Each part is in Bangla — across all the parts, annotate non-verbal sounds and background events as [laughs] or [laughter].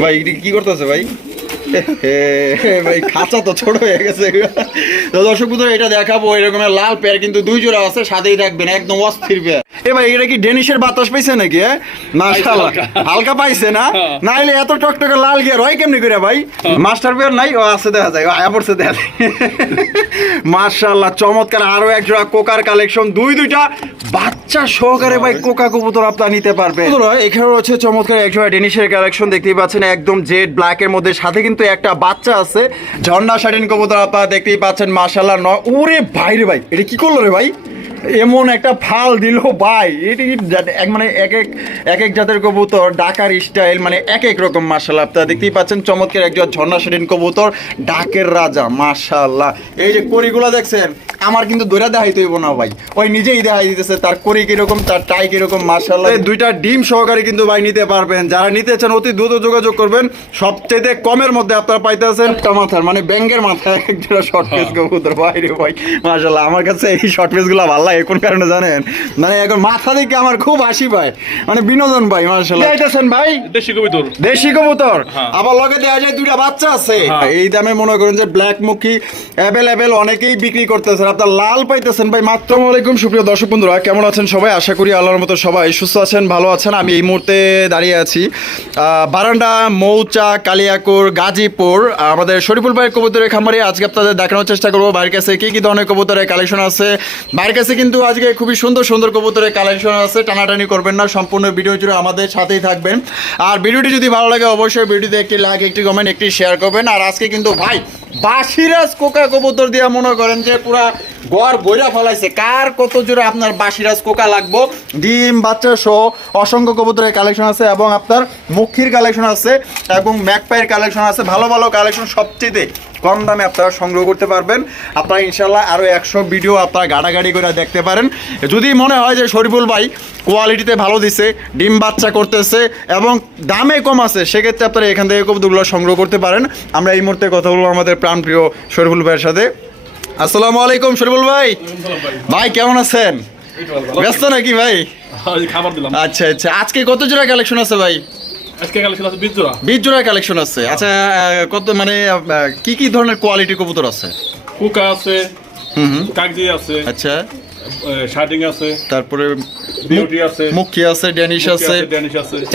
ভাই কি করতেছে ভাই? [laughs] ভাই, খাঁচা তো ছোট হয়ে গেছে। তো এটা দেখাবো, এরকমের লাল পেয়ার কিন্তু দুই জোড়া আছে, সাথেই থাকবেন, একদম অস্থির পেয়ার। এ ভাই এটা কি ডেনিশের বাতাস পাইছে নাকি হ্যাঁ? মাশাআল্লাহ। হালকা পাইছে না? নাইলে এত টকটকে লাল হয় কেমনি করে ভাই? মাস্টার পেয়ার নাই? ও আছে দেখা যায়। আয়া পড়ছে দেখা যায়। [laughs] মাশাআল্লাহ চমৎকার। আরও এক জোড়া কোকার কালেকশন। দুই দুইটা। বাচ্চা সহকারে ভাই কোকা কবুতর আপনারা নিতে বন্ধুরা, এখানে রয়েছে চমৎকার এক জোড়া ডেনিশের কালেকশন। দেখতেই পাচ্ছেন একদম জেড ব্ল্যাক এর মধ্যে। সাথে কিন্তু একটা বাচ্চা আছে ঝর্ণা শাটিন কবুতর আপনারা দেখতেই পাচ্ছেন মাশাআল্লাহ। নয় ওরে ভাই রে ভাই এটা কি করল রে ভাই? এমন একটা ফাল দিল ভাই। এটি এক মানে এক এক এক এক জাতের কবুতর ডাকার স্টাইল মানে এক এক রকম মার্শাল্লাহ আপনারা দেখতেই পাচ্ছেন চমৎকার একজন ঝর্ণা শাটিন কবুতর ডাকের রাজা মার্শাল্লাহ এই যে করিগুলো দেখছেন আমার কিন্তু দৈরা দেখাইতে হইব না ভাই। ওই নিজেই দেখাই দিতেছে তার করি কীরকম তার টাই কীরকম মার্শাল্লাহ এই দুইটা ডিম সহকারে কিন্তু ভাই নিতে পারবেন। যারা নিতে চান অতি দ্রুত যোগাযোগ করবেন। সবচেয়ে কমের মধ্যে আপনারা পাইতেছেন মাথার মানে ব্যাঙ্গের মাথায় একটা শর্ট পিস কবুতর। ভাই রে ভাই মার্শাল্লাহ আমার কাছে এই শর্ট পিসগুলো ভালো লাগে কোন কারণে জানেন? মানে এখন মাথা দেখে আমার খুব হাসি পায়। মানে বিনোদন ভাই মার্শাল্লাহ যাইতেছেন ভাই? দেশি কবিতর। দেশি কবুতর? হ্যাঁ। আবার লগে দেওয়া যায় দুইটা বাচ্চা আছে। হ্যাঁ। এই দামে মনে করেন যে ব্ল্যাক মুখী অ্যাভেলেবেল অনেকেই বিক্রি করতেছেন। আপনার লাল পাইতেছেন ভাই মাত্র আলাইকুম। সুপ্রিয় দর্শক বন্ধুরা কেমন আছেন সবাই? আশা করি আল্লাহর মতো সবাই সুস্থ আছেন ভালো আছেন। আমি এই মুহূর্তে দাঁড়িয়ে আছি আহ, বারান্ডা মৌচা কালিয়াকুর গাজীপুর। আমাদের শরীফুল ভাইয়ের কবুতরের খামারে আজকে আপনাদের দেখানোর চেষ্টা করব। ভাইয়ের কাছে কি কি ধরনের কবুতরের কালেকশন আছে? ভাইয়ের কাছে কিন্তু আজকে খুবই সুন্দর সুন্দর কবুতরের কালেকশন আছে, টানাটানি করবেন না, সম্পূর্ণ ভিডিও জুড়ে আমাদের সাথেই থাকবেন। আর ভিডিওটি যদি ভালো লাগে, অবশ্যই ভিডিওতে একটি লাইক একটি কমেন্ট একটি শেয়ার করবেন। আর আজকে কিন্তু ভাই বাসিরাজ কোকা কবুতর দিয়া মনে করেন যে পুরা গড় বইরা ফলাইছে। কার কত জোরে আপনার বাসিরাজ কোকা লাগবো? ডিম, বাচ্চা সহ অসংখ্য কবুতরের কালেকশন আছে এবং আপনার মুখির কালেকশন আছে এবং ম্যাকপাইয়ের কালেকশন আছে। ভালো ভালো কালেকশন সবচেয়ে কম দামে আপনারা সংগ্রহ করতে পারবেন। আপনারা ইনশাল্লাহ আরও একশো ভিডিও আপনারা গাড়াগাড়ি করে দেখতে পারেন। যদি মনে হয় যে শরীফুল ভাই কোয়ালিটিতে ভালো দিছে, ডিম বাচ্চা করতেছে এবং দামে কম আছে, সেক্ষেত্রে আপনারা এখান থেকে কবুতরগুলো সংগ্রহ করতে পারেন। আমরা এই মুহূর্তে কথা বলব আমাদের প্রাণপ্রিয় শরীফুল ভাইয়ের সাথে। আসসালামু আলাইকুম শরীফুল ভাই। ভাই কেমন আছেন? ব্যস্ত নাকি ভাই? খাবার দিলাম। আচ্ছা আচ্ছা। আজকে কত জোড়া কালেকশন আছে ভাই? আজকে কালেকশন আছে বীজ জোড়া। কালেকশন আছে। আচ্ছা কত মানে কি কি ধরনের কোয়ালিটি কবুতর আছে? কুকা আছে হুম হুম। আছে। আচ্ছা। শার্টিং আছে তারপরে বিউটি আছে মুখী আছে ড্যানিশ আছে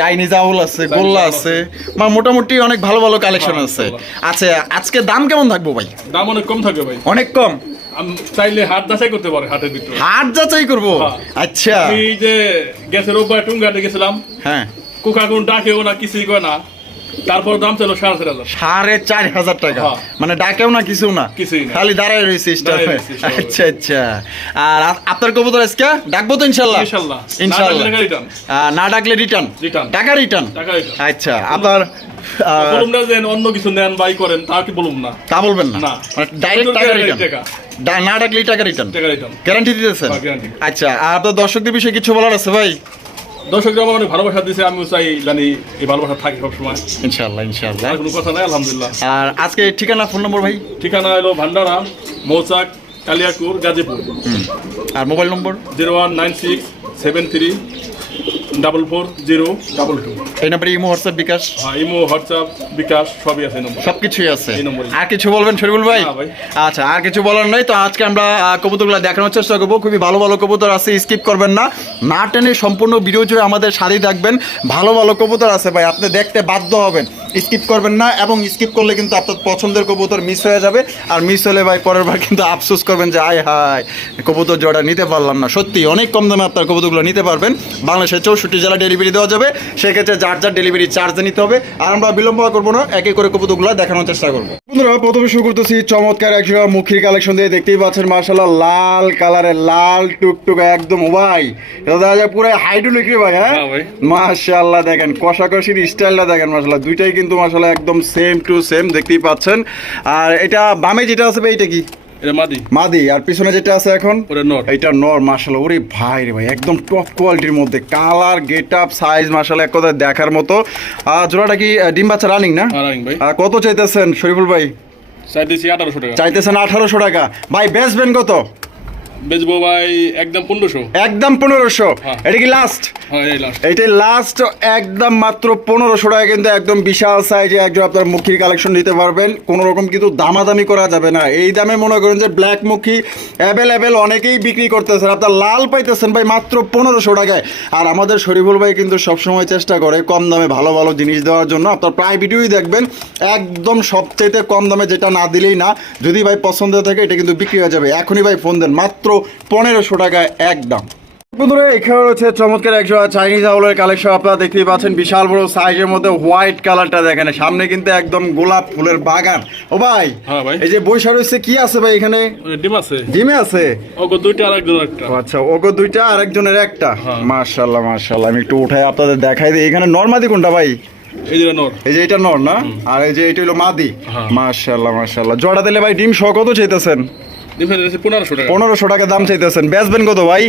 চাইনিজ আউল আছে গোল্লা আছে। মানে মোটামুটি অনেক ভালো ভালো কালেকশন আছে। আচ্ছা আজকে দাম কেমন থাকব ভাই? দাম অনেক কম থাকবে ভাই। অনেক কম? চাইলে হাট যাচাই করতে পারে হাটের ভিতরে। হাট যাচাই করব? হ্যাঁ। আচ্ছা। এই যে গেছে রোববার টুঙ্গাতে গেছিলাম। হ্যাঁ। কুকা কোন ডাকেও না কিছুই করে না। তারপর দাম ছিল সাড়ে চার হাজার। সাড়ে চার হাজার টাকা। হ্যাঁ। মানে ডাকেও না কিছু না? কিছুই খালি দাঁড়ায় রয়েছে। আচ্ছা আচ্ছা। আর আপনার কবুতর আজকে? ডাকবো তো ইনশাল্লাহ। ইনশাল্লাহ। না ইনশাল্লাহ। ডাকলে return। না ডাকলে রিটার্ন Return। টাকা রিটার্ন আচ্ছা আপনার অন্য কিছু নেন বাই করেন তা কি বলুন না। তা বলবেন না। না। ডাইরেক্ট টাকা রিটার্ন না ডাকলে টাকা রিটার্ন গ্যারান্টি দিতেছেন? আচ্ছা আর আপনার দর্শকদের বিষয়ে কিছু বলার আছে ভাই? দর্শকরা আমার অনেক ভালোবাসা দিয়েছে আমিও চাই জানি এই ভালোবাসা থাকে সবসময়। ইনশাল্লাহ ইনশাল্লাহ আর কোনো কথা নাই আলহামদুলিল্লাহ। আর আজকে ঠিকানা ফোন নম্বর ভাই? ঠিকানা হলো ভান্ডারা মৌচাক কালিয়াকুর গাজীপুর। আর মোবাইল নম্বর? Zero one nine six seven three double four zero double two. এই নাম্বারে Imo WhatsApp bKash? Imo WhatsApp bKash সবই আছে নম্বর। সবকিছুই আছে। এই নম্বরে। আর কিছু বলবেন শরীফুল ভাই? আচ্ছা আর কিছু বলার নাই তো আজকে আমরা কবুতরগুলো দেখানোর চেষ্টা করব। খুবই ভালো ভালো কবুতর আছে স্কিপ করবেন না। না টেনে সম্পূর্ণ ভিডিও জুড়ে আমাদের সাথেই থাকবেন। ভালো ভালো কবুতর আছে ভাই আপনি দেখতে বাধ্য হবেন। স্কিপ করবেন না এবং স্কিপ করলে কিন্তু আপনার পছন্দের কবুতর মিস হয়ে যাবে। আর মিস হলে ভাই পরের বার কিন্তু আফসোস করবেন যে আয় হায় কবুতর জোড়া নিতে পারলাম না। সত্যি অনেক কম দামে আপনার কবুতরগুলো নিতে পারবেন। বাংলাদেশের চৌষট্টি চৌষট্টি জেলা ডেলিভারি দেওয়া যাবে। সেক্ষেত্রে যার যার ডেলিভারি চার্জ নিতে হবে। আর আমরা বিলম্ব করব না একে করে কবুতরগুলো দেখানোর চেষ্টা করব। বন্ধুরা প্রথমে শুরু করতেছি চমৎকার একজোড়া মুখির কালেকশন দিয়ে। দেখতেই পাচ্ছেন মার্শাল্লাহ লাল কালারের লাল টুকটুক একদম ভাই। এটা দেখা যায় পুরো হাইড্রোলিক রে ভাই হ্যাঁ? হ্যাঁ ভাই। মাশাআল্লাহ দেখেন কষাকষির স্টাইলটা দেখেন মাশাআল্লাহ। দুইটাই কিন্তু মাশাআল্লাহ একদম সেম টু সেম দেখতেই পাচ্ছেন। আর এটা বামে যেটা আছে ভাই এটা কি? এটা মাদি। মাদি আর পিছনে যেটা আছে এখন? ওটা নর। এটা নর মাশাআল্লাহ। ওরে ভাই রে ভাই একদম টপ কোয়ালিটির মধ্যে। কালার গেট আপ সাইজ মাশাআল্লাহ এক কথায় দেখার মতো। আর জোড়াটা কি ডিম বাচ্চা রানিং না? ভাই। কত চাইতেছেন শরীফুল ভাই? চাইতেছি আঠারোশো টাকা। চাইতেছেন আঠারোশো টাকা। ভাই বেচবেন কত? বেচবো ভাই একদম পনেরোশো। একদম পনেরোশো। হ্যাঁ। এটা কি লাস্ট হ্যাঁ লাস্ট একদম মাত্র পনেরোশো টাকা কিন্তু একদম বিশাল সাইজে একজন আপনার মুখির কালেকশন নিতে পারবেন। কোনো রকম কিন্তু দামাদামি করা যাবে না। এই দামে মনে করেন যে ব্ল্যাক মুখী অ্যাভেলেবেল অনেকেই বিক্রি করতেছেন। আপনার লাল পাইতেছেন ভাই মাত্র পনেরোশো টাকায়। আর আমাদের শরীফুল ভাই কিন্তু সবসময় চেষ্টা করে কম দামে ভালো ভালো জিনিস দেওয়ার জন্য। আপনার প্রায় ভিডিওই দেখবেন একদম সবচেয়ে কম দামে যেটা না দিলেই না। যদি ভাই পছন্দ থাকে এটা কিন্তু বিক্রি হয়ে যাবে। এখনই ভাই ফোন দেন। মাত্র পনেরোশো টাকায় একদম বন্ধুরা এখানে রয়েছে চমৎকার একশো চাইনিজ আউলের কালেকশন আপনারা দেখতেই পাচ্ছেন বিশাল বড় সাইজের মধ্যে হোয়াইট কালারটা দেখেন। সামনে কিন্তু একদম গোলাপ ফুলের বাগান। ও ভাই হ্যাঁ এই যে বৈশা রয়েছে কি আছে ভাই এখানে? ডিম আছে। ডিমে আছে? ওগো দুইটা আর একটা। আচ্ছা ওগো দুইটা আরেকজনের একটা। হ্যাঁ। মার্শাল্লাহ মার্শাল্লাহ আমি একটু উঠাই আপনাদের দেখাই দিই। এখানে নর্মাদি কোনটা ভাই? এই যে নর। এই যে এটা নর না? আর এই যে এটা হলো মাদি। হ্যাঁ। মার্শাল্লাহ মার্শাল্লাহ জোড়া দিলে ভাই ডিম সহ কত চাইতেছেন? পনেরোশো টাকা। দাম চাইতেছেন। বেচবেন কত ভাই?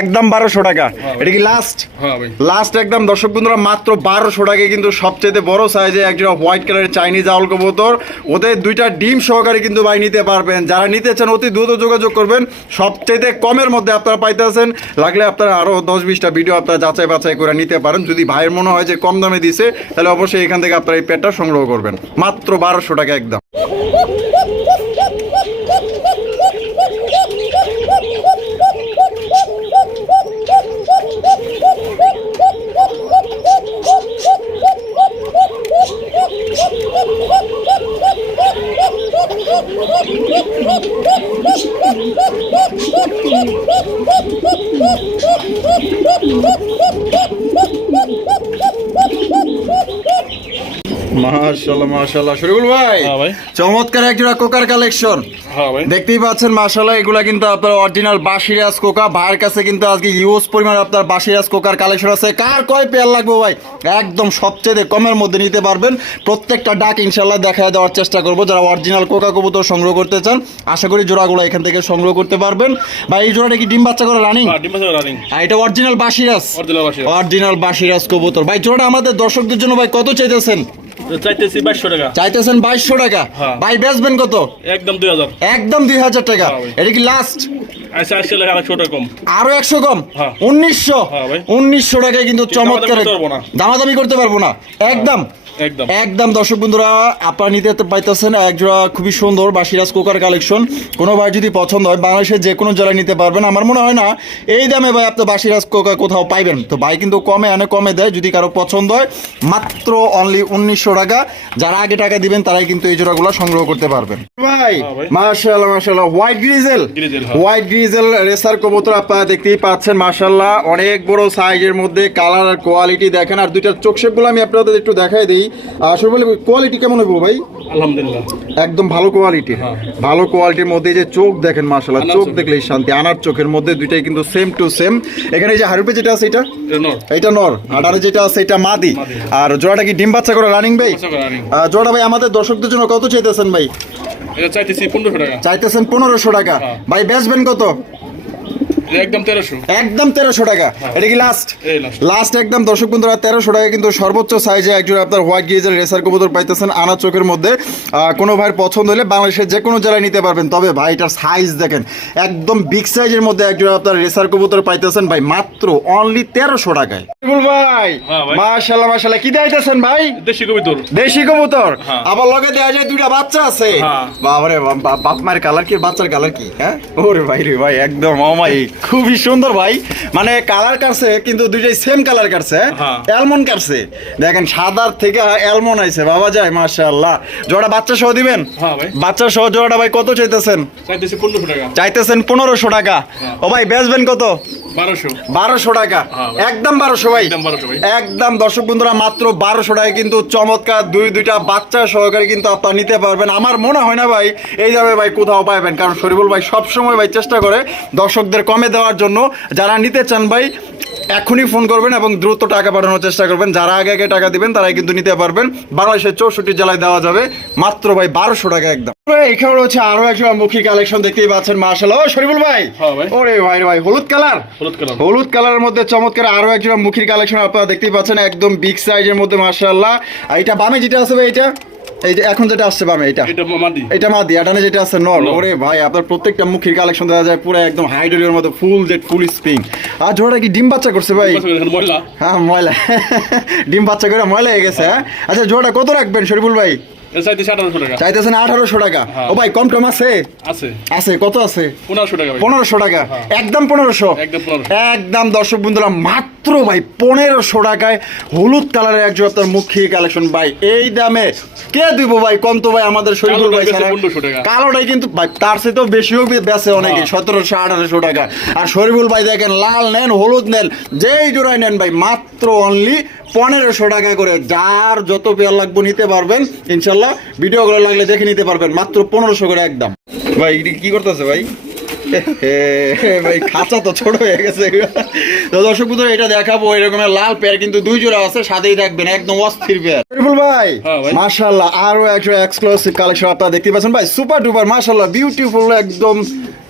একদম বারোশো টাকা। টাকা। এটা কি লাস্ট হ্যাঁ লাস্ট একদম দর্শক বন্ধুরা মাত্র বারোশো টাকায় কিন্তু সবচেয়ে বড় সাইজে একজন হোয়াইট কালারের চাইনিজ আউল কবুতর। ওদের দুইটা ডিম সহকারে কিন্তু ভাই নিতে পারবেন। যারা নিতে চান অতি দ্রুত যোগাযোগ করবেন। সবচেয়ে কমের মধ্যে আপনারা পাইতেছেন। লাগলে আপনারা আরও দশ বিশটা ভিডিও আপনারা যাচাই বাছাই করে নিতে পারেন। যদি ভাইয়ের মনে হয় যে কম দামে দিছে তাহলে অবশ্যই এখান থেকে আপনারা এই পেটটা সংগ্রহ করবেন। মাত্র বারোশো টাকা একদম। শরীফুল ভাই হ্যাঁ ভাই। চমৎকার একজোড়া কোকার কালেকশন। হ্যাঁ ভাই। দেখতেই পাচ্ছেন মাশাল্লাহ এগুলা কিন্তু আপনার অরিজিনাল বাসিরাজ কোকা। ভাইয়ের কাছে কিন্তু আজকে ইউজ পরিমাণ আপনার বাসিরাজ কোকার কালেকশন আছে। কার কয় পেয়ার লাগবে ভাই? একদম সবচেয়ে কমের মধ্যে নিতে পারবেন। প্রত্যেকটা ডাক ইনশাল্লাহ দেখা দেওয়ার চেষ্টা করব। যারা অরিজিনাল কোকা কবুতর সংগ্রহ করতে চান আশা করি জোড়া জোড়াগুলো এখান থেকে সংগ্রহ করতে পারবেন। ভাই এই জোড়াটা কি ডিম বাচ্চা করে রানিং হ্যাঁ ডিম রানিং এটা অরিজিনাল বাসিরাজ অরিজিনাল বাসি অরিজিনাল বাসিরাজ কবুতর। ভাই জোড়াটা আমাদের দর্শকদের জন্য ভাই কত চাইতেছেন? চাইতেছি টাকা। চাইতেছেন বাইশশো টাকা? হ্যাঁ। ভাই বেচবেন কত? একদম দুই হাজার। একদম দুই হাজার টাকা। হ্যাঁ এটা কি লাস্ট আচ্ছা টাকা কম। আরও একশো কম? হ্যাঁ। উনিশশো? হ্যাঁ ভাই। উনিশশো টাকায় কিন্তু চমৎকার। দামাদামি করতে পারব না। একদম। একদম। একদম দর্শক বন্ধুরা আপনারা নিতে পাইতেছেন একজোড়া খুবই সুন্দর বাসিরাজ কোকার কালেকশন। কোনো ভাই যদি পছন্দ হয় বাংলাদেশের যে কোনো জেলায় নিতে পারবেন। আমার মনে হয় না এই দামে ভাই আপনি বাসিরাজ কোকা কোথাও পাইবেন। তো ভাই কিন্তু কমে অনেক কমে দেয় যদি কারও পছন্দ হয় মাত্র অনলি উনিশশো টাকা। যারা আগে টাকা দিবেন তারাই কিন্তু এই জোড়াগুলো সংগ্রহ করতে পারবেন। ভাই। মার্শাল্লাহ মার্শাল্লাহ হোয়াইট গ্রিজেল হ্যাঁ। হোয়াইট গ্রিজেল রেসার কবুতর আপনারা দেখতেই পাচ্ছেন মার্শাল্লাহ অনেক বড় সাইজের মধ্যে কালার আর কোয়ালিটি দেখেন। আর দুইটা চোখ শেপগুলো আমি আপনাদের একটু দেখাই দিই। আসলে বলে কোয়ালিটি কেমন হইব ভাই? আলহামদুলিল্লাহ। একদম ভালো কোয়ালিটি হ্যাঁ। ভালো কোয়ালিটির মধ্যে যে চোখ দেখেন মার্শাল্লাহ চোখ। দেখলেই শান্তি। আনার চোখের মধ্যে দুইটাই কিন্তু সেম টু সেম এখানে এই যে হারুপে যেটা আছে এটা? এটা নর। আর যেটা আছে এটা মাদি। আর জোড়াটা কি ডিম বাচ্চা করে রানিং ভাই? বাচ্চা করে জোড়া ভাই আমাদের দর্শকদের জন্য কত চাইতেছেন ভাই? চাইতেছি পনেরোশো টাকা। চাইতেছেন পনেরোশো টাকা। হ্যাঁ। ভাই বেচবেন কত? একদম তেরোশো। একদম তেরোশো টাকা। এটা কি লাস্ট লাস্ট একদম দর্শক বন্ধুরা তেরোশো টাকা কিন্তু সর্বোচ্চ সাইজে একজন আপনার হোয়াইট গিয়েজের রেসার কবুতর পাইতেছেন আনা চোখের মধ্যে। কোনো ভাইয়ের পছন্দ হলে বাংলাদেশের যে কোনো জেলায় নিতে পারবেন। তবে ভাই এটার সাইজ দেখেন একদম বিগ সাইজের মধ্যে একজন আপনার রেসার কবুতর পাইতেছেন ভাই মাত্র অনলি তেরোশো টাকায়। বিপুল ভাই! হ্যাঁ মাশাল্লাহ মাশাল্লাহ। কি দিতেছেন ভাই? দেশি কবিতর। দেশি কবুতর? হ্যাঁ। আবার লগে দেওয়া যায় দুইটা বাচ্চা আছে। হ্যাঁ। বাবারে বাপ মায়ের কালার কি বাচ্চার কালার কি? হ্যাঁ? ওরে ভাই রে ভাই একদম অমায়িক। খুবই সুন্দর ভাই। মানে কালার কাটছে কিন্তু দুইটাই সেম কালার কাটছে হ্যাঁ। অ্যালমন্ড কাটছে। দেখেন সাদার থেকে অ্যালমন্ড আইছে বাবা যায় মাশাআল্লাহ। জোড়া বাচ্চা সহ দিবেন? হ্যাঁ ভাই। বাচ্চা সহ জোড়াটা ভাই কত চাইতেছেন? টাকা। চাইতেছেন পনেরোশো টাকা। ও ভাই বেচবেন কত? বারোশো। টাকা। হ্যাঁ একদম বারোশো ভাই। একদম 1200 ভাই। একদম দর্শক বন্ধুরা মাত্র বারোশো টাকায় কিন্তু চমৎকার দুই দুইটা বাচ্চা সহকারে কিন্তু আপনারা নিতে পারবেন। আমার মনে হয় না ভাই এই যাবে ভাই কোথাও পাইবেন কারণ শরীফুল ভাই সবসময় ভাই চেষ্টা করে দর্শকদের কমে দেওয়ার জন্য যারা নিতে চান ভাই এখনই ফোন করবেন এবং দ্রুত টাকা পাঠানোর চেষ্টা করবেন। যারা আগে আগে টাকা দিবেন তারাই কিন্তু নিতে পারবেন। বাংলাদেশের চৌষট্টি জেলায় দেওয়া যাবে। মাত্র ভাই বারোশো টাকা একদম। এখানে রয়েছে আরও একটা মুখী কালেকশন দেখতেই পাচ্ছেন মার্শাল ও শরীফুল ভাই। হ্যাঁ ভাই। ওরে ভাই ভাই হলুদ কালার? হলুদ কালার। হলুদ কালারের মধ্যে চমৎকার আরও একজন মুখীর কালেকশন আপনারা দেখতেই পাচ্ছেন একদম বিগ সাইজের মধ্যে মার্শাল্লাহ এটা বামে যেটা আছে ভাই এটা? এই যে এখন যেটা আসছে বামে এটা। এটা মাদি। এটা মা দিয়াটানে যেটা আছে নর। ওরে ভাই আপনার প্রত্যেকটা মুখের কালেকশন দেখা যায় পুরো একদম হাইড্রোলিয়ার মতো ফুল জেট ফুল স্প্রিং আর জোড়াটা কি ডিম বাচ্চা করছে ভাই? ময়লা। হ্যাঁ ময়লা। [laughs] ডিম বাচ্চা করে ময়লা হয়ে গেছে হ্যাঁ? আচ্ছা জোড়াটা কত রাখবেন শরীফুল ভাই? চাইতেছেন আঠারোশো টাকা। হ্যাঁ। ও ভাই কম টম আছে? আছে। কত আছে? পনেরোশো টাকা পনেরোশো টাকা। একদম পনেরোশো? একদম দর্শক বন্ধুরা মাত্র ভাই পনেরোশো টাকায় হলুদ কালারের একজন আপনার মুখী কালেকশন ভাই। এই দামে কে দিব ভাই? কম তো ভাই আমাদের শরীফুল ভাই কালোটা ছাড়া। বেচে 1500 টাকা। কালোটাই কিন্তু ভাই তার সাথে বেশিও বে- বেচে অনেকে। হ্যাঁ। সতেরোশো আঠারোশো টাকা। আর শরীফুল ভাই দেখেন লাল নেন হলুদ নেন যেই জোড়াই নেন ভাই মাত্র অনলি পনেরোশো টাকা করে যার যত পেয়ার লাগবে নিতে পারবেন, ইনশাল্লাহ ভিডিওগুলো লাগলে দেখে নিতে পারবেন, মাত্র পনেরোশো করে একদম। ভাই কি করতেছে ভাই? [laughs] ভাই খাঁচা তো ছোট হয়ে গেছে। তো দর্শক বন্ধুরা এটা দেখাবো এরকমের লাল পেয়ার কিন্তু দুই জোড়া আছে সাথেই একদম অস্থির পেয়ার শরীফুল ভাই হ্যাঁ মাশাআল্লাহ আরও একটা এক্সক্লুসিভ কালেকশন আপনারা দেখতে পাচ্ছেন। ভাই সুপার ডুপার মাশাআল্লাহ বিউটিফুল একদম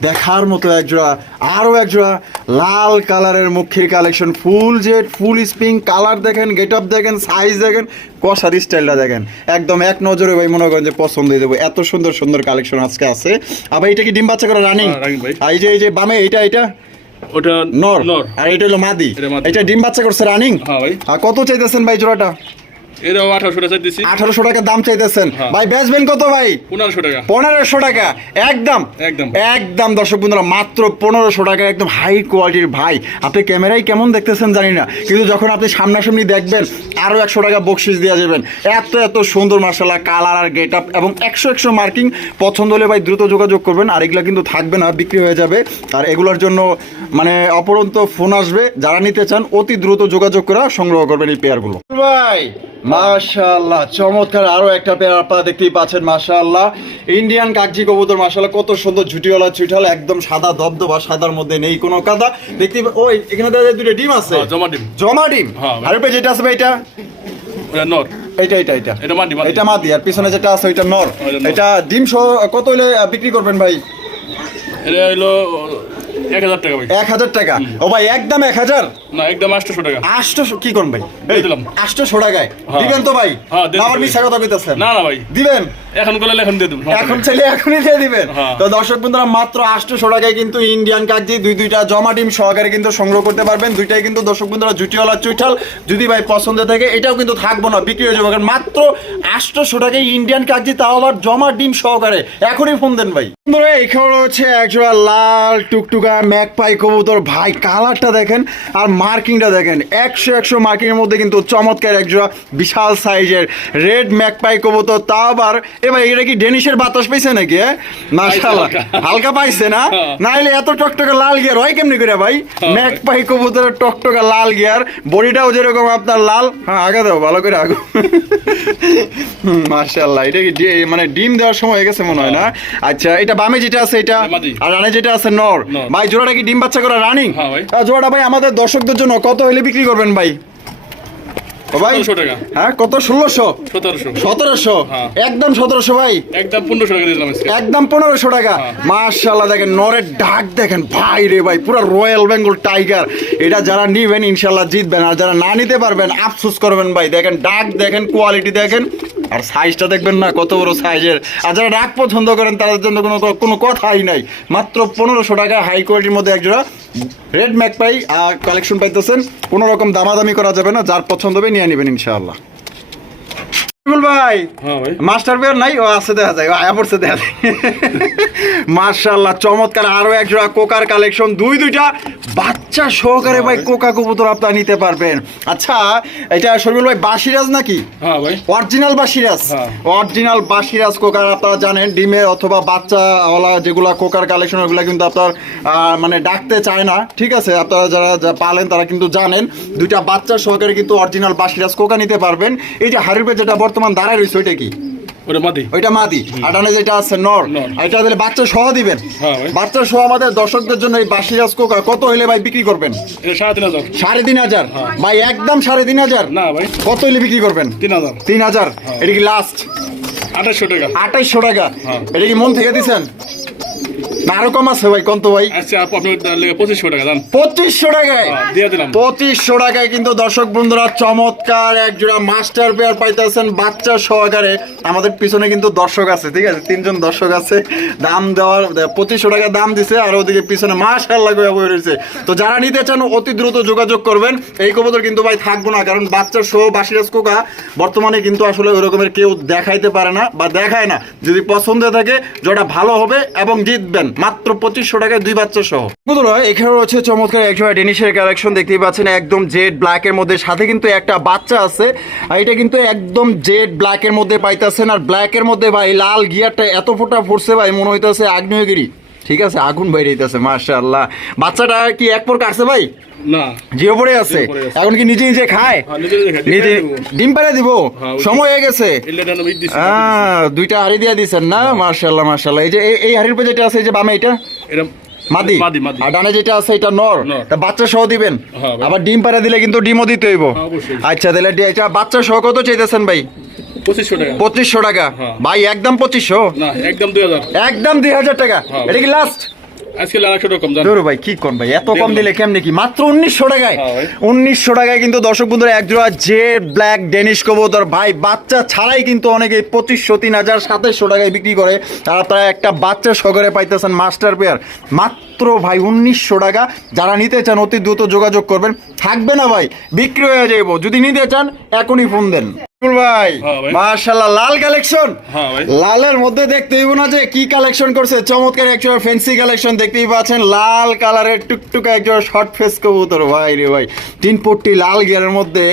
দেখার মতো এক জোড়া আরও এক জোড়া লাল কালারের মুখের collection full Z full spring colour দেখেন গেট আপ দেখেন সাইজ দেখেন কষার স্টাইলটা দেখেন। একদম এক নজরে ভাই মনে করেন যে পছন্দ হয়ে যাব। এত সুন্দর সুন্দর কালেকশন আজকে আছে। আবার এটা কি ডিম বাচ্চা করে রানিং হ্যাঁ, এই যে এই যে বামে এটা এটা ওটা নর। আর এটা হলো মাদি। এটা ডিম বাচ্চা করছে রানিং হ্যাঁ ভাই। আর কত চাইতেছেন ভাই জোড়াটা? টাকা আঠারোশো টাকা দাম চাইতেছেন। হ্যাঁ। ভাই বেচবেন কত ভাই? পনেরোশো টাকা। একদম। একদম। একদম দর্শক বন্ধুরা মাত্র পনেরোশো টাকা। একদম হাই কোয়ালিটির ভাই। আপনি ক্যামেরায় কেমন দেখতেছেন জানি না। কিন্তু যখন আপনি সামনাসামনি দেখবেন আরও একশো টাকা বকশিস দেওয়া যাবেন। এত এত সুন্দর মার্শাল্লাহ কালার আর গেট আপ এবং একশো একশো মার্কিং পছন্দ হলে ভাই দ্রুত যোগাযোগ করবেন। আর এগুলো কিন্তু থাকবে না বিক্রি হয়ে যাবে। আর এগুলোর জন্য মানে অপরন্ত ফোন আসবে। যারা নিতে চান অতি দ্রুত যোগাযোগ করে সংগ্রহ করবেন এই পেয়ারগুলো ভাই মাশাআল্লাহ চমৎকার আরও একটা পেয়ার আপনারা দেখতেই পাচ্ছেন মাশাআল্লাহ। ইন্ডিয়ান কাকজি কবুতর মাশাআল্লাহ কত সুন্দর ঝুটিওয়ালা চুইঠাল একদম সাদা দবদবা সাদার মধ্যে নেই কোনো কাদা। দেখতেই পা- ওই এখানে যায় দুটো ডিম আছে? হ্যাঁ, জমা ডিম। জমা ডিম? হ্যাঁ। আর উপরে যেটা আছে এটা? নর। এটা এটা এটা। এটা মাটি এটা মাদি আর পিছনে যেটা আছে ওইটা নর। এটা ডিম সহ কত হলে বিক্রি করবেন ভাই? এটা হলো এক হাজার টাকা এক হাজার টাকা? ও ভাই একদম এক হাজার? না একদম আটশোশো টাকা। আটশো কি করবেন ভাই? দিলাম। আটশো টাকায়। হ্যাঁ। দিবেন তো ভাই? হ্যাঁ, আমার দিবো। মিথ্যা কথা কইতেছেন। না না ভাই। দিবেন? এখন করলে এখন দিয়ে দেবো এখন চাইলে এখনই দিয়ে দিবেন। হ্যাঁ। তো দর্শক বন্ধুরা মাত্র আটশো টাকায় কিন্তু ইন্ডিয়ান কাকজি দুই দুইটা জমা ডিম সহকারে কিন্তু সংগ্রহ করতে পারবেন। দুইটাই কিন্তু দর্শক বন্ধুরা জুটিওয়ালা চুইঠাল যদি ভাই পছন্দ থাকে এটাও কিন্তু থাকব না বিক্রি হয়ে যাবে। কারণ মাত্র আটশো টাকায় ইন্ডিয়ান কাকজি তাও আবার জমা ডিম সহকারে। এখনই ফোন দেন ভাই। বন্ধুরা এখানে হচ্ছে একজোড়া লাল টুকটুকা ম্যাকপাই কবুতর। ভাই কালারটা দেখেন। আর মার্কিংটা দেখেন একশো একশো মার্কিং এর মধ্যে কিন্তু চমৎকার একজোড়া বিশাল সাইজের রেড ম্যাকপাই কবুতর তাও আবার এবার এটা কি ডেনিশের বাতাস পাইছে নাকি হ্যাঁ? হালকা। হালকা পাইছে না? হ্যাঁ। নাইলে এত টকটকা লাল গিয়ার হয় কেমনি করে ভাই? ম্যাকপাই কবুতরের টকটকা লাল গিয়ার বডিটাও যেরকম আপনার লাল হ্যাঁ আগে দাও ভালো করে আগো। মাশাআল্লাহ এটা কি মানে ডিম দেওয়ার সময় হয়ে গেছে মনে হয় না? আচ্ছা এটা বামে যেটা আছে এটা আর রানে যেটা আছে নর। ভাই জোড়াটা কি ডিম বাচ্চা করা রানিং হ্যাঁ ভাই। জোড়াটা ভাই আমাদের দর্শকদের জন্য কত হলে বিক্রি করবেন ভাই? ও ভাই হ্যাঁ কত? ষোলোশো? সতেরোশো। সতেরোশো? হ্যাঁ। একদম সতেরোশো ভাই? একদম পনেরোশো টাকা দিলাম একদম পনেরোশো টাকা। মার্শাল্লাহ দেখেন নরের ডাক দেখেন ভাই রে ভাই পুরো রয়্যাল বেঙ্গল টাইগার। এটা যারা নিবেন ইনশাল্লাহ জিতবেন আর যারা না নিতে পারবেন আফসোস করবেন ভাই। দেখেন ডাক দেখেন কোয়ালিটি দেখেন আর সাইজটা দেখবেন না কত বড় সাইজের আর যারা ডাক পছন্দ করেন তাদের জন্য কোনো কোনো কথাই নাই। মাত্র পনেরোশো টাকা হাই কোয়ালিটির মধ্যে একজোড়া রেড ম্যাক পাই কালেকশন পাইতেছেন। কোনো রকম দামাদামি করা যাবে না যার পছন্দ হবে নিয়ে নেবেন ইনশাআল্লাহ। ভাই হ্যাঁ ভাই। মাস্টার নাই? ও আছে দেখা যায়। আয়া পড়ছে দেখা যায়। [laughs] মার্শাল্লাহ চমৎকার আরও একজোড়া কোকার কালেকশন দুই দুইটা বাচ্চা সহকারে ভাই কোকা কবুতর আপনারা নিতে পারবেন। আচ্ছা এটা শরীফুল ভাই বাসিরাজ নাকি? হ্যাঁ ভাই। অরিজিনাল বাসিরাজ? হ্যাঁ। অরিজিনাল বাসিরাজ কোকার আপনারা জানেন ডিমে অথবা বাচ্চাওয়ালা যেগুলা কোকার কালেকশন ওগুলো কিন্তু আপনার মানে ডাকতে চায় না ঠিক আছে? আপনারা যারা পালেন তারা কিন্তু জানেন দুইটা বাচ্চা সহকারে কিন্তু অরিজিনাল বাসিরাজ কোকা নিতে পারবেন। এই যে হাড়ির যেটা বর্তমান দাঁড়ায় রয়েছে ওইটা কি? ওটা মাদি। ওইটা মাদি। আটানে যেটা আছে নর। নর। এটা দিলে বাচ্চা সহ দিবেন। হ্যাঁ বাচ্চা সহ আমাদের দর্শকদের জন্য এই কোকা কত হইলে ভাই বিক্রি করবেন? সাড়ে তিন হাজার। হাজার? ভাই একদম সাড়ে তিন হাজার? না ভাই। কত হইলে বিক্রি করবেন? তিন হাজার। তিন হাজার। এটা কি লাস্ট আঠাশশো টাকা। আঠাইশশো টাকা। হ্যাঁ। এটা কি মন থেকে দিছেন? না আরও কম আছে ভাই কত ভাই? আচ্ছা আপনি পঁচিশশো টাকা দান পঁচিশশো টাকায়? হ্যাঁ, দিয়ে দিলাম। পঁচিশশো টাকায় কিন্তু দর্শক বন্ধুরা চমৎকার এক জোড়া মাস্টার পেয়ার পাইতেছেন বাচ্চা সহকারে। আমাদের পিছনে কিন্তু দর্শক আছে ঠিক আছে? তিনজন দর্শক আছে। দাম দেওয়ার পঁচিশশো টাকা দাম দিছে আর ওদিকে পিছনে মাসাল্লাহ করে বয়ে রয়েছে। তো যারা নিতে চান অতি দ্রুত যোগাযোগ করবেন। এই কবুতর কিন্তু ভাই থাকব না কারণ বাচ্চার সহ বাসিরাজ কোকা বর্তমানে কিন্তু আসলে ওই রকমের কেউ দেখাইতে পারে না বা দেখায় না। যদি পছন্দ থাকে যেটা ভালো হবে এবং জিতবেন। মাত্র পঁচিশশো টাকায় দুই বাচ্চা সহ। বন্ধুরা এখানে রয়েছে চমৎকার একজোড়া ডেনিশের কালেকশন দেখতেই পাচ্ছেন, একদম জেড ব্ল্যাক এর মধ্যে। সাথে কিন্তু একটা বাচ্চা আছে, আর এটা কিন্তু একদম জেড ব্ল্যাক এর মধ্যে পাইতেছেন। আর ব্ল্যাক এর মধ্যে ভাই, লাল গিয়ারটা এত ফোটা ফুটছে ভাই, মনে হইতেছে আগ্নেয়গিরি। ঠিক আছে আগুন বাইরে হইতাছে মাশাআল্লাহ। বাচ্চাটা কি এক পর কাটছে ভাই? না। জিও পড়ে আছে? আছে। এখন কি নিজে নিজে খায়? হ্যাঁ, নিজে ডিম দিব। পারে দিব? হ্যাঁ, সময় হয়ে গেছে। আহ, দুইটা হাড়ি দিয়ে দিছেন না? এই যে এই- হাড়ির পে যেটা আছে এই যে বামে এটা? এটা মাদি? মাদি মাদি। আর ডানে যেটা আছে এটা নর। তা বাচ্চা সহ দিবেন? হ্যাঁ, আবার ডিম পাড়া দিলে কিন্তু ডিমও দিতে হইব। হ্যাঁ, আচ্ছা তাহলে বাচ্চা সহ কত চাইতেছেন ভাই? পঁচিশশো টাকা। পঁচিশশো টাকা? হ্যাঁ। ভাই একদম পঁচিশশো? না একদম দুই হাজার। একদম দুই হাজার টাকা? হ্যাঁ, এটা কি লাস্ট আজকে একশো কম ধরো ভাই কি কোন ভাই? এত কম দিলে কেমনে কি? মাত্র উনিশশো টাকায়। হ্যাঁ উনিশশো টাকায় কিন্তু দর্শক বন্ধুরা এক জোড়া জেড ব্ল্যাক ডেনিশ কবুতর ভাই বাচ্চা ছাড়াই কিন্তু অনেকে পঁচিশশো তিন হাজার সাতাইশশো টাকায় বিক্রি করে। আর আপনারা একটা বাচ্চা সগরে পাইতেছেন মাস্টার পেয়ার মাত্র ভাই উনিশশো টাকা। যারা নিতে চান অতি দ্রুত যোগাযোগ করবেন। থাকবে না ভাই বিক্রি হয়ে যাইব। যদি নিতে চান এখনই ফোন দেন। ভাই হ্যাঁ লাল কালেকশন হ্যাঁ লালের মধ্যে দেখতে হইব না যে কি কালেকশন করছে চমৎকার একজোড়া ফ্যান্সি কালেকশন দেখতেই পাচ্ছেন লাল কালারের টুকটুকা একজোড়া শর্ট ফেস কবুতর। ভাই রে ভাই তিন পট্টি লাল গিয়ারের মধ্যে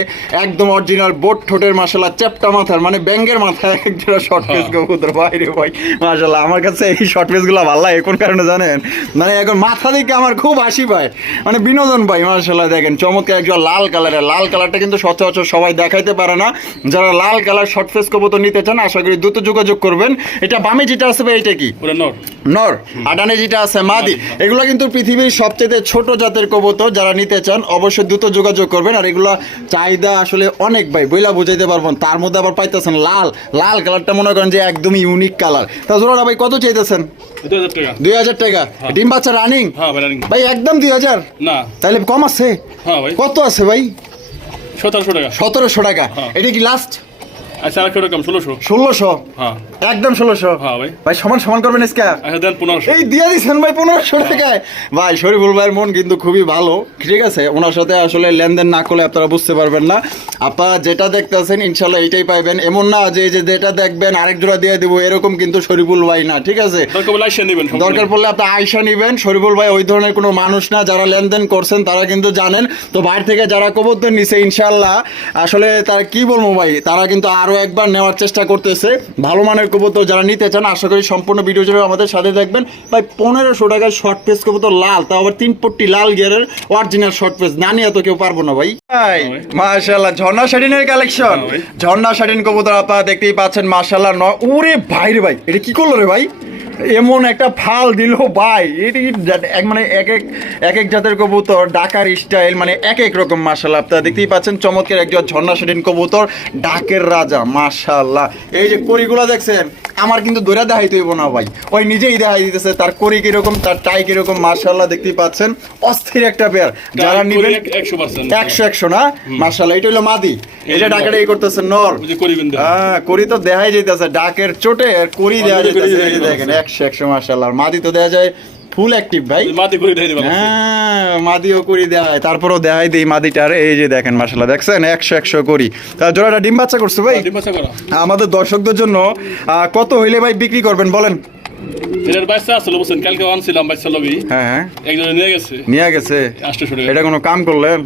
একদম অরিজিনাল বোট ঠোঁটের মাসাল্লাহ চ্যাপটা মাথার মানে ব্যাঙ্গের মাথায় একজোড়া শর্ট ফেস কবুতর। ভাই রে ভাই মাসাল্লাহ আমার কাছে এই শর্ট ফেসগুলো ভালো লাগে কোন কারণে জানেন? মানে এখন মাথা দিকে আমার খুব হাসি পায়। মানে বিনোদন পাই মাসাল্লাহ দেখেন চমৎকার একজোড়া লাল কালারের লাল কালারটা কিন্তু সচরাচর সবাই দেখাইতে পারে না। যারা লাল কালার শর্ট ফেস কবুতর নিতে চান আশা করি দ্রুত যোগাযোগ করবেন। এটা বামে যেটা আছে ভাই এটা কি? নর। নর। আডানে যেটা আছে মাদি। এগুলো কিন্তু পৃথিবীর সবচেয়ে ছোট জাতের কবুতর যারা নিতে চান অবশ্যই দ্রুত যোগাযোগ করবেন। আর এগুলো চাহিদা আসলে অনেক ভাই বইলা বুঝাইতে পারবেন তার মধ্যে আবার পাইতেছেন লাল। লাল কালারটা মনে করেন যে একদমই ইউনিক কালার। তা জোড়াটা ভাই কত চাইতেছেন? দুই হাজার টাকা। টাকা। ডিম বাচ্চা রানিং হ্যাঁ ভাই একদম দুই হাজার? না। তাহলে কম আছে? হ্যাঁ কত আছে ভাই? সতেরোশো টাকা। সতেরোশো টাকা। হ্যাঁ। এটা কি লাস্ট আচ্ছা একশো টাকা কম ষোলোশো। ষোলোশো? হ্যাঁ। একদম ষোলোশো? হ্যাঁ ভাই। ভাই সমান সমান করবেন ইসকা আচ্ছা দেন পনেরোশো। এই দিয়ে দিচ্ছেন ভাই পনেরোশো টাকায়। ভাই শরীফুল ভাইয়ের মন কিন্তু খুবই ভালো। ঠিক আছে ওনার সাথে আসলে লেনদেন না করলে আপনারা বুঝতে পারবেন না। আপনারা যেটা দেখতেছেন ইনশাল্লাহ এইটাই পাইবেন। এমন না যে যে যেটা দেখবেন আরেক জোড়া দিয়ে দিব এরকম কিন্তু শরীফুল ভাই না ঠিক আছে? দরকার পড়লে আপনি আয়সা নিবেন। শরীফুল ভাই ওই ধরনের কোনো মানুষ না যারা লেনদেন করছেন তারা কিন্তু জানেন। তো বাইরে থেকে যারা কবুতর নিছে ইনশাল্লাহ আসলে তারা কি বলব ভাই? তারা কিন্তু আরও একবার নেওয়ার চেষ্টা করতেছে। ভালো মানের কবুতর যারা নিতে চান আশা করি সম্পূর্ণ ভিডিও জুড়ে আমাদের সাথে দেখবেন। ভাই পনেরোশো টাকায় শর্ট পেস কবুতর লাল তাও আবার তিন পট্টি লাল গিয়ারের অরিজিনাল শর্ট পেস না নিয়ে তো কেউ পারব না ভাই। ভাই মাশাল্লাহ ঝর্ণা শাড়িনের কালেকশন হ্যাঁ ঝর্ণা শাড়িন কবুতর আপনারা দেখতেই পাচ্ছেন মাশাল্লাহ ন ওরে ভাই রে ভাই এটা কি করল রে ভাই? এমন একটা ফাল দিল ভাই। এটি এক মানে এক এক এক এক জাতের কবুতর, ডাকার স্টাইল মানে এক এক রকম মার্শাল আপনারা দেখতেই পাচ্ছেন, চমৎকার একজন ঝর্ণা সেটিন কবুতর, ডাকের রাজা মাসাল্লাহ এই যে করিগুলা দেখছেন আমার কিন্তু দৈরা দেখাই তৈব না ভাই। ওই নিজেই দেখাই দিতেছে তার করি কীরকম তার টাই কীরকম মার্শাল্লাহ দেখতেই পাচ্ছেন। অস্থির একটা পেয়ার যারা নিবেন একশো একশো না? মার্শাল্লাহ এটা হলো মাদি। এটা ডাকাটা এই করতেছে নর। হ্যাঁ করি তো দেখাই যেতেছে ডাকের চোটে আর করি দেওয়া অলরেডি করি যাইতেছে। দেয়া এই যে যাইতেছে। দেখেন একশো একশো মার্শাল্লাহ মাদি তো দেওয়া যায় ফুল অ্যাক্টিভ ভাই। মাদি করে দেয় হ্যাঁ মাদিও করি দেয়। তারপরও দেয় দেই মাদিটার। এই যে দেখেন দেখছেন? একশো একশো করি তা জোড়াটা ডিম বাচ্চা করছে ভাই? ডিম বাচ্চা করা। আমাদের দর্শকদের জন্য কত হইলে ভাই বিক্রি করবেন বলেন? এটার বাচ্চা আসলে বুঝছেন কালকে আনছিলাম লবি। হ্যাঁ হ্যাঁ। একজনে নিয়ে গেছে। নিয়ে গেছে? এটা কোনো কাম করলেন?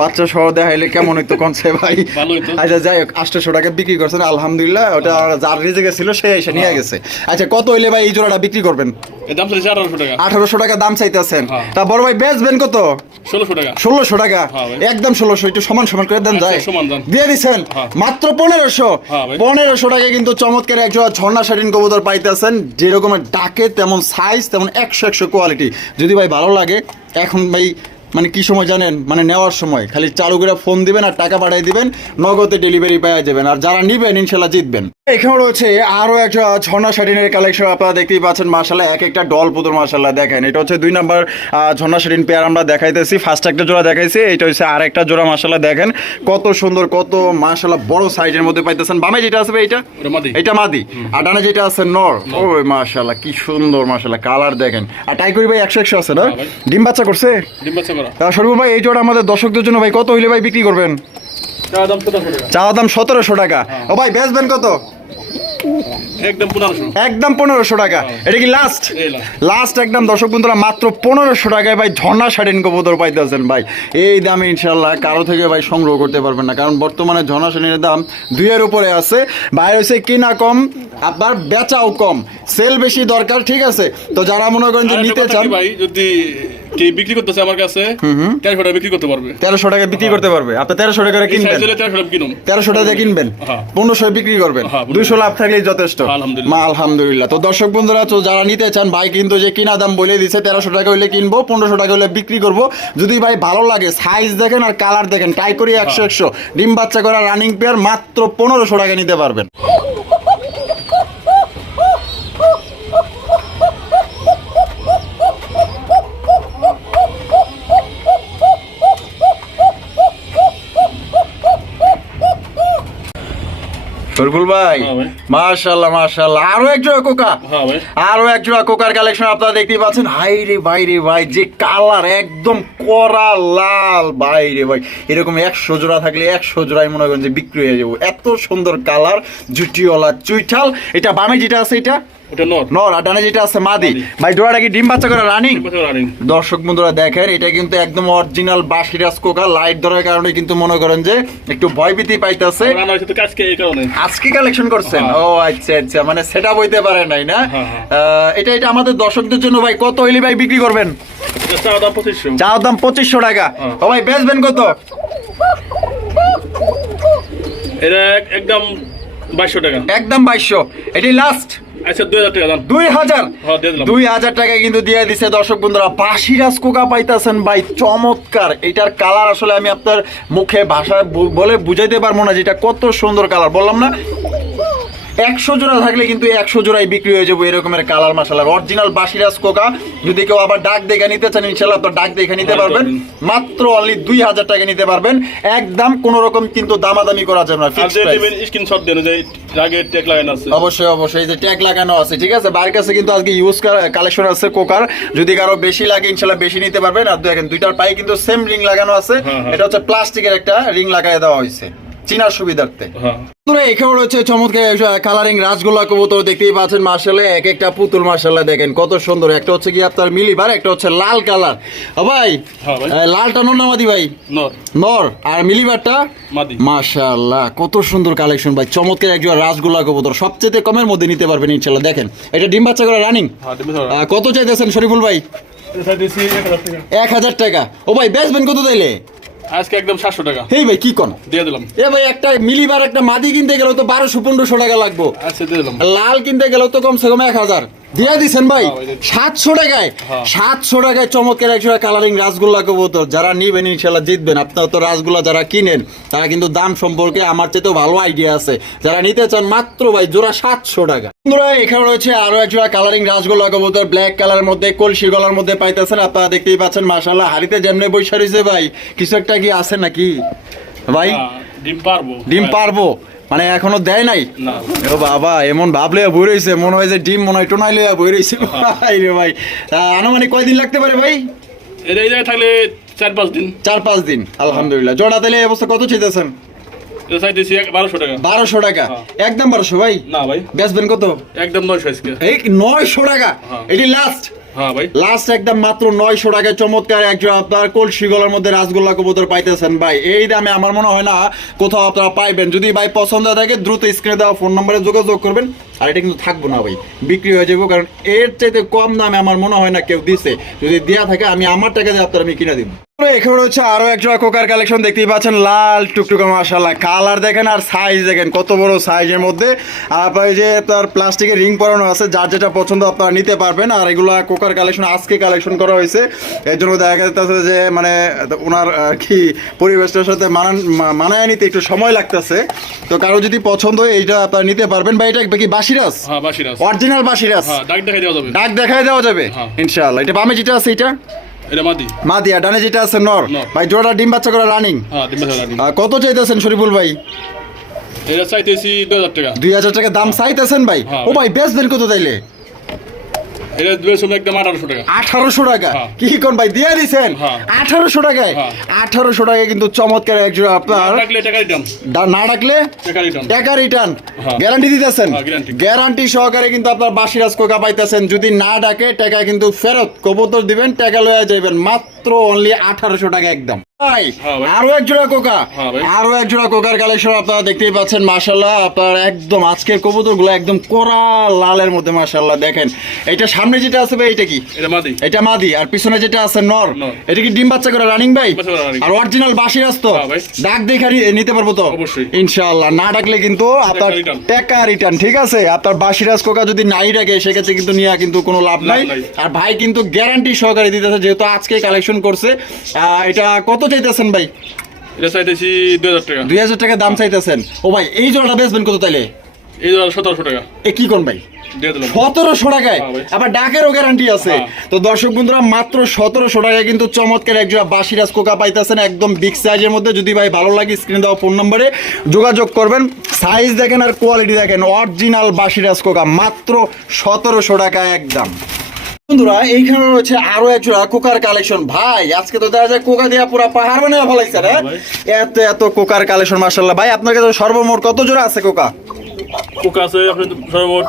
বাচ্চা সহ দেখাইলে কেমন হইতো কনসে ভাই? [laughs] আচ্ছা যাই হোক আটশোশো টাকা বিক্রি করছেন আলহামদুলিল্লাহ ওটা যার রিজেকে ছিল সে এসে নিয়ে গেছে। আচ্ছা কত হইলে ভাই এই জোড়াটা বিক্রি করবেন? আঠারোশো টাকা। দাম চাইতেছেন। হ্যাঁ। তা বড় ভাই বেচবেন কত? ষোলোশো টাকা। হ্যাঁ। একদম ষোলোশো একটু সমান সমান করে দেন যায় দিয়ে দিচ্ছেন হ্যাঁ। মাত্র পনেরোশো। হ্যাঁ পনেরোশো টাকা কিন্তু চমৎকার একজন ঝর্ণা শাটিন কবুতর পাইতেছেন। যেরকমের ডাকে তেমন সাইজ তেমন একশো একশো কোয়ালিটি যদি ভাই ভালো লাগে এখন ভাই মানে কি সময় জানেন? মানে নেওয়ার সময়। খালি চালু করে ফোন দিবেন আর টাকা পাঠিয়ে দিবেন নগদে ডেলিভারি পেয়ে যাবেন। আর যারা নিবেন ইনশাল্লাহ জিতবেন। এখানে রয়েছে আরও একটা ঝর্ণা শাটিনের কালেকশন আপনারা দেখতেই পাচ্ছেন মার্শাল্লাহ এক একটা ডল পুতুল মার্শাল্লাহ দেখেন। এটা হচ্ছে দুই নাম্বার ঝর্ণা শাটিন পেয়ার আমরা দেখাইতেছি। ফার্স্ট একটা জোড়া দেখাইছি এটা হচ্ছে আর একটা জোড়া মার্শাল্লাহ দেখেন। কত সুন্দর কত মার্শাল্লাহ বড় সাইজের মধ্যে পাইতেছেন। বামে যেটা আছে ভাই এটা? এটা মাদি। আর ডানে যেটা আছে নর। ও মাশাল্লাহ কি সুন্দর মাশাল্লাহ কালার দেখেন। আর টাইগরি ভাই একশো একশো আছে না? হ্যাঁ ডিম বাচ্চা করছে? ডিম বাচ্চা সর্বু ভাই এই জোড়া আমাদের দর্শকদের জন্য ভাই কত হইলে ভাই বিক্রি করবেন? চা দাম সতেরোশো টাকা চাওয়া দাম সতেরোশো টাকা। ও ভাই বেচবেন কত? একদম পনেরোশো। একদম পনেরোশো টাকা। এটা কি লাস্ট লাস্ট। লাস্ট একদম দর্শক বন্ধুরা মাত্র পনেরোশো টাকায় ভাই ঝর্ণা শাড়িন কবুতর পাইতেছেন ভাই। এই দামে ইনশাল্লাহ কারও থেকে ভাই সংগ্রহ করতে পারবেন না কারণ বর্তমানে ঝর্ণা শাড়িনের দাম দুইয়ের উপরে আছে। বাইরে হচ্ছে কিনা কম আপনার বেচাও কম। সেল বেশি দরকার ঠিক আছে? তো যারা মনে করেন যে নিতে চান ভাই যদি কে বিক্রি করতেছে আমার কাছে তেরোশো টাকা বিক্রি করতে পারবে। টাকা বিক্রি করতে পারবে। আপনি তেরোশো টাকা করে কিনবেন। তেরোশো টাকা কিনুন তেরোশো টাকা কিনবেন। হ্যাঁ। পনেরোশো বিক্রি করবেন। হ্যাঁ, দুইশো লাভ থাকলেই যথেষ্ট। আলহামদুলিল্লাহ। মা আলহামদুলিল্লাহ। তো দর্শক বন্ধুরা তো যারা নিতে চান ভাই কিন্তু যে কিনা দাম বলে দিছে তেরোশো টাকা হলে কিনবো পনেরোশো টাকা হলে বিক্রি করব। যদি ভাই ভালো লাগে সাইজ দেখেন আর কালার দেখেন ট্রাই করি একশো একশো। ডিম বাচ্চা করা রানিং পেয়ার মাত্র পনেরোশো টাকা নিতে পারবেন। ভাই হ্যাঁ মাশাল্লাহ মাশাল্লাহ আরও এক জোড়া কোকা? হ্যাঁ আরও এক জোড়া কোকার কালেকশন আপনারা দেখতে পাচ্ছেন। হাই রে ভাই রে ভাই যে কালার একদম কড়া লাল। ভাই রে ভাই এরকম একশো জোড়া থাকলে একশো জোড়াই মনে করেন যে বিক্রি হয়ে যাব। এত সুন্দর কালার জুটিওয়ালা চুইঠাল। এটা বামে যেটা আছে এটা? ওটা নট নর আর ডানে যেটা আছে মাদি। মাদি। ভাই জোড়াটা কি ডিম বাচ্চা করে রানিং ডিম বাচ্চা করা রানিং দর্শক বন্ধুরা দেখেন এটা কিন্তু একদম অরিজিনাল বাসিরাজ কোকা লাইট ধরার কারণে কিন্তু মনে করেন যে একটু ভয়ভীতি পাইতেছে। রান্না হয়েছে তো কাজকে এই কারণে। আজকে কালেকশন করছেন? হ্যাঁ। ও আচ্ছা আচ্ছা মানে সেটা বইতে পারে নাই না? হ্যাঁ, হ্যাঁ। আহ, এটা এটা আমাদের দর্শকদের জন্য ভাই কত হইলে ভাই বিক্রি করবেন? চাওয়া দাম পঁচিশশো। টাকা। হ্যাঁ। ও ভাই বেচবেন কত? এটা একদম বাইশশো টাকা। একদম বাইশশো। এটি লাস্ট আচ্ছা দুই হাজার টাকা দাম। দুই হাজার? হ্যাঁ দিয়ে দিলাম। দুই হাজার টাকা কিন্তু দিয়ে দিছে। দর্শক বন্ধুরা বাসিরাজ কোকা পাইতাছেন। ভাই চমৎকার। এটার কালার আসলে আমি আপনার মুখে ভাষায় বলে বুঝাইতে পারব না যেটা কত সুন্দর কালার। বললাম না একশো জোড়া থাকলে কিন্তু একশো জোড়াই বিক্রি হয়ে যাব এরকমের কালার মাসালার অরিজিনাল বাসিরাজ কোকা যদি কেউ আবার ডাক দেখে নিতে চান ইনশাল্লাহ তো ডাক দেখে নিতে হ্যাঁ, পারবেন। মাত্র অনলি দুই হাজার টাকা নিতে পারবেন। একদম কোন রকম কিন্তু দামাদামি করা যাবে না স্ক্রিনশট দেন যে আগে লাগানো আছে। অবশ্যই অবশ্যই এই যে ট্যাগ লাগানো আছে ঠিক আছে? বাড়ির কাছে কিন্তু আজকে ইউজ কালেকশন আছে কোকার। যদি কারও বেশি লাগে ইনশাল্লাহ বেশি নিতে পারবেন। আর দেখেন দুইটার পায়ে কিন্তু সেম রিং লাগানো আছে। হ্যাঁ, হ্যাঁ। এটা হচ্ছে প্লাস্টিকের একটা রিং লাগাই দেওয়া হয়েছে। চিনার সুবিধার্থে। হ্যাঁ। এখানে রয়েছে চমৎকার কালারিং রাজগোল্লা কবুতর দেখতেই পাচ্ছেন মার্শালে এক একটা পুতুল মার্শাল্লাহ দেখেন কত সুন্দর। একটা হচ্ছে কি আপনার মিলিবার একটা হচ্ছে লাল কালার। ভাই হ্যাঁ লালটা নন্নামাদি ভাই? নর। আর মিলিবারটা? কত সুন্দর কালেকশন ভাই। চমৎকার একজন রাসগোল্লা কবুতর। সবচেয়ে কমের মধ্যে নিতে পারবেন ইনশাল্লাহ। দেখেন এটা ডিম বাচ্চা করে রানিং হ্যাঁ করা কত চাইতেছেন শরীফুল ভাই? এক হাজার টাকা। এক হাজার টাকা। ও ভাই বেচবেন কত তাইলে? আজকে একদম সাতশো টাকা। হেই ভাই কি কোন? দিয়ে দিলাম। এ ভাই একটা মিলিবার একটা মাদি কিনতে গেলেও তো বারোশো পনেরোশো টাকা লাগবো। আচ্ছা দিয়ে দিলাম। লাল কিনতে গেলেও তো কমসে কম এক হাজার। দিয়ে দিছেন ভাই। সাতশো টাকায়। হ্যাঁ। সাতশো টাকায় চমৎকার একশো কালারিং রাসগোল্লা কবুতর। যারা নিবেন ইনশাল্লাহ জিতবেন। আপনারা তো রাসগোল্লা যারা কিনেন তারা কিন্তু দাম সম্পর্কে আমার চেয়েও ভালো আইডিয়া আছে। যারা নিতে চান মাত্র ভাই জোড়া সাতশো টাকা। বন্ধুরা এখানে রয়েছে আরও এক জোড়া কালারিং রাসগোল্লা কবুতর। ব্ল্যাক কালারের মধ্যে কলসি গলার মধ্যে পাইতেছেন। আপনারা দেখতেই পাচ্ছেন মাশাল্লাহ হাড়িতে যেমনি বৈশা রয়েছে ভাই। কিছু একটা কি আছে নাকি? ভাই? ডিম পারব। ডিম পারব? মানে এখনও দেয় নাই? ও বাবা এমন ভাবলে বই রয়েছে মনে হয় যে ডিম মনে হয় টোনাই লইয়া বই রয়েছে ভাই রে ভাই। আনুমানিক কয়দিন লাগতে পারে ভাই? এই জায়গায় থাকলে চার পাঁচ দিন। চার পাঁচ দিন আলহামদুলিল্লাহ। জোড়া তাহলে এই অবস্থা কত চাইতেছেন? বারোশো টাকা। হ্যাঁ। একদম বারোশো ভাই? না ভাই। বেচবেন কত? একদম নয়শো এই নয়শো টাকা? হ্যাঁ। এটি লাস্ট হ্যাঁ ভাই। লাস্ট একদম মাত্র চমৎকার একজন আপনার মধ্যে পাইতেছেন। ভাই, এই দামে আমার মনে হয় না কোথাও আপনারা পাইবেন। যদি ভাই পছন্দ থাকে, দ্রুত স্ক্রিনে দেওয়া ফোন নম্বরে যোগাযোগ করবেন। আর এটা কিন্তু থাকব না ভাই, বিক্রি হয়ে যাব, কারণ এর চাইতে কম দামে আমার মনে হয় না কেউ দিছে। যদি দেওয়া থাকে, আমি আমার টাকা দিয়ে আপনার আমি কিনে দিব। এখানে হচ্ছে আরও একটা কোকার কালেকশন দেখতেই পাচ্ছেন, লাল টুকটুকে মাশাল্লাহ কালার দেখেন আর সাইজ দেখেন, কত বড় সাইজের মধ্যে। আপনার যে তার প্লাস্টিকের রিং পরানো আছে, যার যেটা পছন্দ আপনারা নিতে পারবেন। আর এগুলো কোকার কালেকশন আজকে কালেকশন করা হয়েছে। এর জন্য দেখা যাচ্ছে যে মানে ওনার কি পরিবেশটার সাথে মানান মানায় নিতে একটু সময় লাগতেছে। তো কারও যদি পছন্দ হয়, এইটা আপনারা নিতে পারবেন। বা এটা কি বাসিরাস হ্যাঁ বাসিরাস অরিজিনাল বাসিরাস হ্যাঁ ডাক দেখাই দেওয়া যাবে। ডাক দেখাই দেওয়া যাবে? হ্যাঁ। ইনশাআল্লাহ। এটা বামে যেটা আছে এটা? এটা মাদি। মা দিয়া ডানে যেটা আছে নর। ভাই জোড়া ডিম বাচ্চা করে রানিং হ্যাঁ ডিম বাচ্চা রানিং কত চাইতেছেন শরীফুল ভাই? এটা চাইতেছি দু হাজার টাকা। দুই হাজার টাকা দাম চাইতেছেন ভাই? হ্যাঁ, ও ভাই বেচবেন কত তাইলে? এটা একদম টাকা। হ্যাঁ। কি কোন ভাই? দিয়ে দিছেন? হ্যাঁ। টাকায়? হ্যাঁ। টাকায় কিন্তু চমৎকার একজন আপনার টাকা না ডাকলে? টাকা রিটার্ন। গ্যারান্টি দিতেছেন? গ্যারান্টি সহকারে কিন্তু আপনার বাসিরাজ কোকা পাইতেছেন। যদি না ডাকে টাকা কিন্তু ফেরত কবুতর দিবেন টাকা লয়ে যাবেন মাত্র অনলি আঠারোশো টাকা একদম। ভাই হ্যাঁ আরও এক জোড়া কোকা। হ্যাঁ আরও এক জোড়া কোকার কালেকশন আপনারা দেখতেই পাচ্ছেন মাশাল্লাহ আপনার একদম আজকের কবুতরগুলো একদম কোরা লালের মধ্যে মাশাল্লাহ দেখেন। এটা সামনে যেটা আছে ভাই এটা কি? এটা মাদি। এটা মাদি আর পিছনে যেটা আছে নর। এটা কি ডিম বাচ্চা করে রানিং ভাই। আর অরিজিনাল তো হ্যাঁ ডাক দেখে নিতে পারব তো। ইনশাআল্লাহ। না ডাকলে কিন্তু আপনার। টাকা রিটার্ন ঠিক আছে? আপনার বাসিরাজ কোকা যদি নাই ডাকে সেক্ষেত্রে কিন্তু নিয়ে কিন্তু কোনো লাভ নাই। নাই। আর ভাই কিন্তু গ্যারান্টি সহকারে দিতেছে যেহেতু আজকে কালেকশন করছে। এটা কত চাইতেছেন ভাই? এটা চাইতেছি দু হাজার টাকা। দুই হাজার টাকা দাম চাইতেছেন। ও ভাই এই জোড়াটা বেচবেন কত তাইলে? এই ধর সতেরোশো টাকা। এ কি কোন ভাই? সতেরোশো টাকায়? হ্যাঁ আবার ডাকেরও গ্যারান্টি আছে। হ্যাঁ। তো দর্শক বন্ধুরা মাত্র সতেরোশো টাকায় কিন্তু চমৎকার একজোড়া বাসিরাজ কোকা পাইতেছেন একদম বিগ সাইজের মধ্যে। যদি ভাই ভালো লাগে স্ক্রিন দেওয়া ফোন নম্বরে যোগাযোগ করবেন। সাইজ দেখেন আর কোয়ালিটি দেখেন অরিজিনাল বাসিরাজ কোকা মাত্র সতেরোশো টাকায় একদম। বন্ধুরা এইখানে রয়েছে আরও একজোড়া কোকার কালেকশন। ভাই আজকে তো দেখা যায় কোকা দিয়া পুরা পাহাড় বানিয়ে ফেলাইছে রে। এত এত কোকার কালেকশন মার্শাল্লাহ ভাই আপনার কাছে সর্বমোট কত জোড়া আছে কোকা? পোকা আছে আপনার সর্বমোট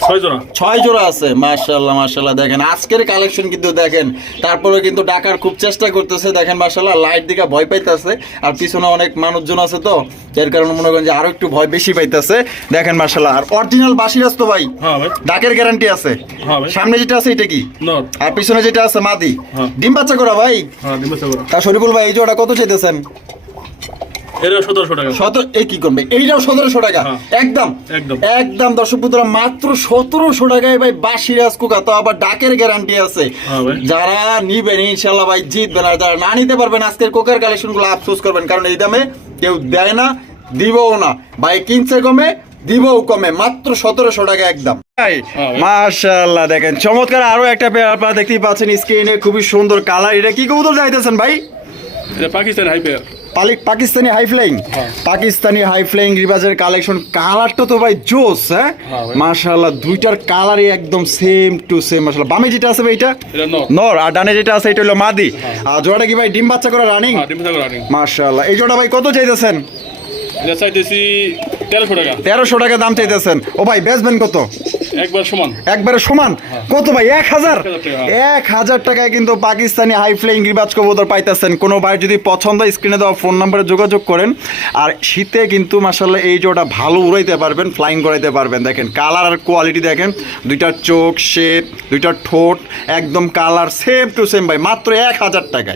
ছয় জোড়া। ছয় জোড়া আছে মার্শাল্লাহ মার্শাল্লাহ দেখেন আজকের কালেকশন কিন্তু দেখেন তারপরে কিন্তু ডাকার খুব চেষ্টা করতেছে দেখেন মার্শাল্লাহ লাইট দিকে ভয় পাইতেছে আর পিছনে অনেক মানুষজন আছে তো এর কারণে মনে করেন যে আরও একটু ভয় বেশি পাইতেছে দেখেন মার্শাল্লাহ আর অরিজিনাল বাসিরাজ তো ভাই হ্যাঁ ডাকের গ্যারান্টি আছে হ্যাঁ সামনে যেটা আছে এটা কি? আর পিছনে যেটা আছে মাদি হ্যাঁ। ডিম বাচ্চা করা ভাই? তা শরীফুল ভাই এই জোড়া কত চাইতেছেন? এটা সতেরোশো টাকা। সতেরো এই কি করবে? এইটাও সতেরোশো টাকা। হ্যাঁ। একদম। একদম। একদম দর্শক বন্ধুরা মাত্র সতেরোশো টাকায় ভাই বাসিরাজ কুকা তো আবার ডাকের গ্যারান্টি আছে। হ্যাঁ যারা নিবেন ইনশাল্লাহ ভাই জিতবেন আর যারা না নিতে পারবেন আজকের কোকার কালেকশন আফসোস করবেন কারণ এই দামে কেউ দেয় না দিবও না। ভাই কিনছে কমে দিবও কমে মাত্র সতেরোশো টাকা একদম। হ্যাঁ ভাই। মাশাল্লাহ দেখেন চমৎকার আরও একটা পেয়ার আপনারা দেখতেই পাচ্ছেন স্ক্রিনে খুবই সুন্দর কালার এটা কি কবুতর যাইতেছেন ভাই? এটা পাকিস্তান পাকিস্তানি হাই ফ্লাইং হ্যাঁ। পাকিস্তানি হাই ফ্লাইং রিবাজের কালেকশন কালারটা তো ভাই জোস হ্যাঁ? হ্যাঁ মাশাআল্লাহ দুইটার কালারই একদম সেম টু সেম মাশাআল্লাহ। বামে যেটা আছে ভাই এটা? নর। আর ডানে যেটা আছে এটা হলো মাদি। আর জোড়াটা কি ভাই ডিম বাচ্চা করে রানিং হ্যাঁ মাশাআল্লাহ। এই জোড়া ভাই কত চাইতেছেন? চাইতেছি তেরোশো টাকা। দাম চাইতেছেন। ও ভাই বেচবেন কত? একবার সমান। একবারে সমান? কত ভাই এক হাজার? এক হাজার হাজার টাকায় কিন্তু পাকিস্তানি হাই ফ্লাইং রিবাজ কবুতর পাইতেছেন। কোনো ভাই যদি পছন্দ স্ক্রিনে দেওয়া ফোন নাম্বারে যোগাযোগ করেন। আর শীতে কিন্তু মাসাল্লাহ এই জোটা ভালো উড়াইতে পারবেন ফ্লাইং করাইতে পারবেন। দেখেন কালার আর কোয়ালিটি দেখেন। দুইটার চোখ শেপ দুইটার ঠোঁট একদম কালার সেম টু সেম ভাই মাত্র এক হাজার টাকায়।